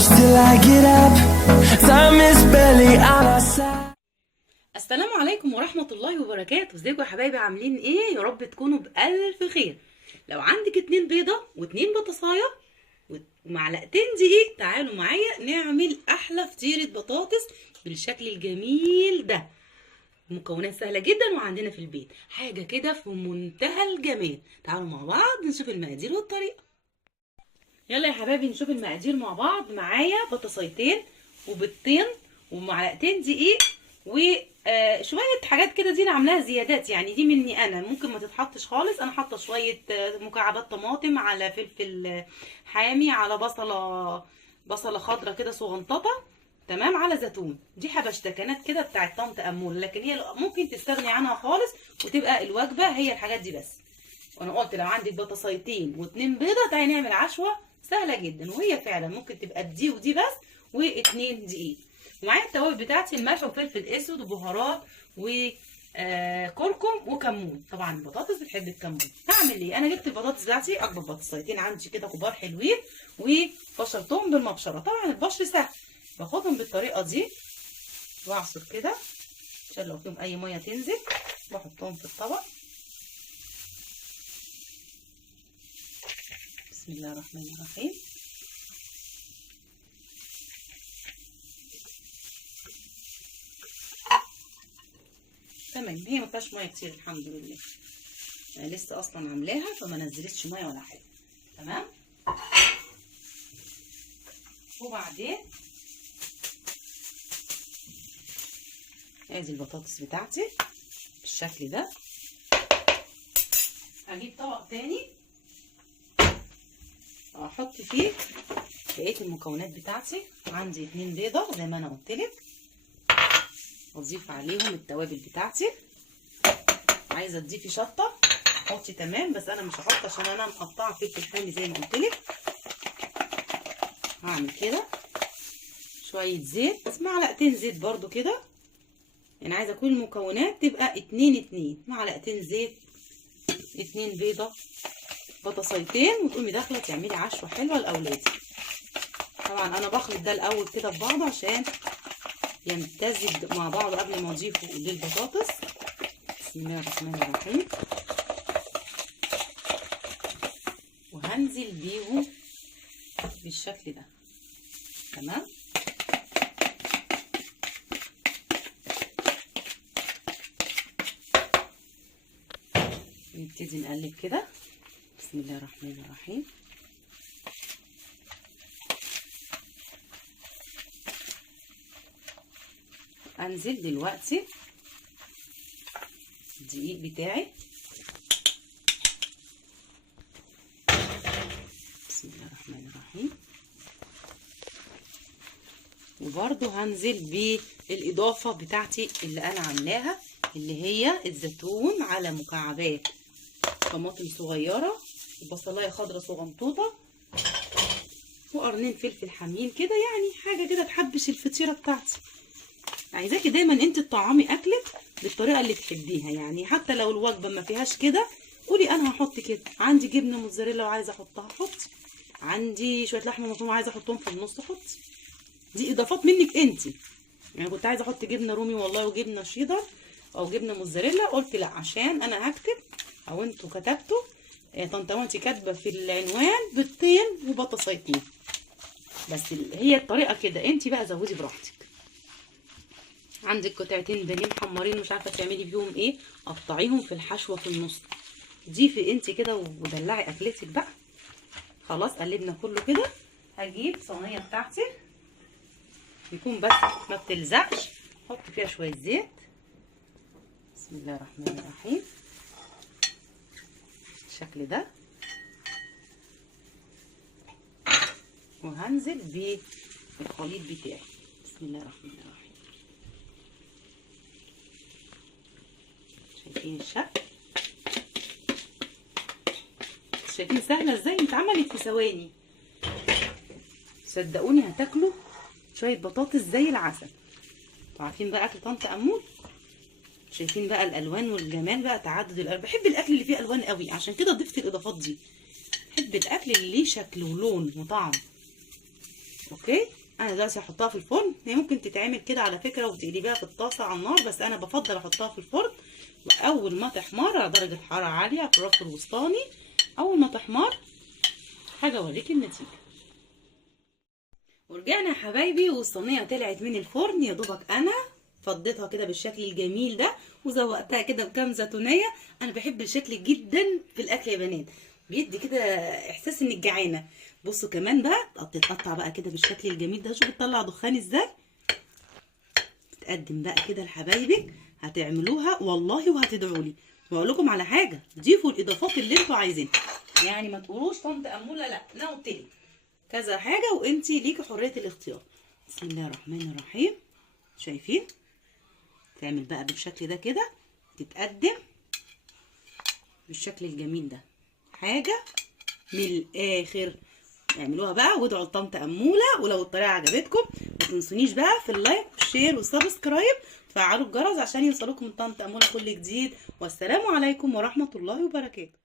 close till I get up. Time is barely on our side. السلام عليكم ورحمة الله وبركاته. ازيكم يا حبايبي؟ عاملين ايه؟ يا رب تكونوا بألف خير. لو عندك 2 بيضة و2 بطاطساية ومعلقتين دقيق، تعالوا معايا نعمل احلى فطيرة بطاطس بالشكل الجميل ده. المكونات سهلة جدا وعندنا في البيت، حاجة كده في منتهى الجمال. تعالوا مع بعض نشوف المقادير والطريقة. يلا يا حبايبي نشوف المقادير مع بعض. معايا بطاطسايتين وبيضتين ومعلقتين دقيق وشويه حاجات كده، دي انا عاملاها زيادات، يعني دي مني انا، ممكن ما تتحطش خالص. انا حاطه شويه مكعبات طماطم، على فلفل حامي، على بصله خضراء كده صغنططه، تمام، على زيتون. دي حبشتكنات كده بتاعت طنط امول، لكن هي ممكن تستغني عنها خالص وتبقى الوجبه هي الحاجات دي بس. وانا قلت لو عندك بطاطسايتين و2 بيضه تعالي نعمل عشوه سهله جدا، وهي فعلا ممكن تبقى دي ودي بس و2 دقيق. ومعايا التوابل بتاعتي، الملح وفلفل اسود وبهارات وكركم وكمون. طبعا البطاطس بتحب الكمون. هعمل ايه؟ انا جبت البطاطس بتاعتي اكبر بطاطسايتين عندي كده كبار حلوين، وبشرتهم بالمبشره. طبعا البشر سهل، باخدهم بالطريقه دي واعصر كده عشان لو فيهم اي ميه تنزل. بحطهم في الطبق. بسم الله الرحمن الرحيم. تمام، هي ما فيهاش ميه كتير الحمد لله، انا لسه اصلا عاملاها فما نزلتش ميه ولا حاجه. تمام. وبعدين ادي البطاطس بتاعتي بالشكل ده. هجيب طبق تاني احط فيه بقيه المكونات بتاعتي. عندي 2 بيضه زي ما انا قلتلك، واضيف عليهم التوابل بتاعتي. عايزه تضيفي شطه حطي، تمام، بس انا مش هحط عشان انا مقطعه فلفل حامي زي ما قلتلك. هعمل كده شويه زيت، معلقتين زيت برضو كده، يعني عايزه كل المكونات تبقى 2 معلقتين زيت، 2 بيضه، بطاطسايتين، وتقومي داخله تعملي عشوه حلوه لاولادي. طبعا انا بخلط ده الاول كده في بعضه عشان يمتزج مع بعض قبل ما اضيفه للبطاطس. بسم الله الرحمن الرحيم. وهنزل بيهم بالشكل ده. تمام. نبتدي نقلب كده. بسم الله الرحمن الرحيم. انزل دلوقتي الدقيق بتاعي. بسم الله الرحمن الرحيم. وبرده هنزل بالاضافه بتاعتي اللي انا عاملاها، اللي هي الزيتون على مكعبات طماطم صغيره، وبصلايه خضراء صغنطوطه، وقرنين فلفل حامين كده، يعني حاجه كده تحبش الفطيره بتاعتي. عايزاكي دايما انت تطعمي اكلك بالطريقه اللي تحبيها، يعني حتى لو الوجبه ما فيهاش كده قولي انا هحط كده. عندي جبنه موتزاريلا وعايزه احطها حطي، عندي شويه لحمه مفرومه عايزه احطهم في النص حطي. دي اضافات منك انت. يعني كنت عايزه احط جبنه رومي والله وجبنه شيدر او جبنه موتزاريلا، قلت لا عشان انا هكتب او انتوا كتبتوا، طنط وانت كاتبه في العنوان بيضتين وبطاطسايتين بس. هي الطريقه كده، انت بقى زودي براحتك. عندك قطعتين بانيه محمرين مش عارفه تعملي بيهم ايه، قطعيهم في الحشوه في النص، ضيفي انت كده ودلعي اكلتك بقى. خلاص قلبنا كله كده. هجيب صينيه بتاعتي يكون بس ما بتلزقش، احط فيها شويه زيت. بسم الله الرحمن الرحيم. بالشكل ده. وهنزل بالخليط بتاعي. بسم الله الرحمن الرحيم. شايفين الشكل؟ شايفين سهله ازاي؟ اتعملت في ثواني. صدقوني هتاكلوا شويه بطاطس زي العسل. انتوا عارفين بقى اكل طنط امول؟ شايفين بقى الالوان والجمال بقى، تعدد الالوان. بحب الاكل اللي فيه الوان قوي، عشان كده ضفت الاضافات دي. بحب الاكل اللي ليه شكل ولون وطعم. اوكي. انا دلوقتي هحطها في الفرن. هي ممكن تتعمل كده على فكره وتقلبيها في الطاسه على النار، بس انا بفضل احطها في الفرن. واول ما تحمر على درجه حراره عاليه في الرف الوسطاني، اول ما تحمر حاجه اوريكي النتيجه. ورجعنا يا حبايبي والصينيه طلعت من الفرن. يا دوبك انا فضيتها كده بالشكل الجميل ده وزوقتها كده بكام زيتونيه. انا بحب الشكل جدا في الاكل يا بنات، بيدي كده احساس انك جعانه. بصوا كمان بقى تتقطع بقى كده بالشكل الجميل ده. شوفوا بتطلع دخان ازاي. تقدم بقى كده لحبايبك، هتعملوها والله وهتدعوا لي. واقول لكم على حاجه، ضيفوا الاضافات اللي انتوا عايزينها، يعني ما تقولوش طنط اموله لا، انا قلت لك كذا حاجه وانتي ليكي حريه الاختيار. بسم الله الرحمن الرحيم. شايفين؟ تعمل بقى بالشكل ده كده، تتقدم بالشكل الجميل ده. حاجه من الاخر. اعملوها بقى وادعوا لطنط اموله. ولو الطريقه عجبتكم ما تنسونيش بقى في اللايك والشير والسبسكرايب، تفعلوا الجرس عشان يوصلكم من طنط اموله كل جديد. والسلام عليكم ورحمه الله وبركاته.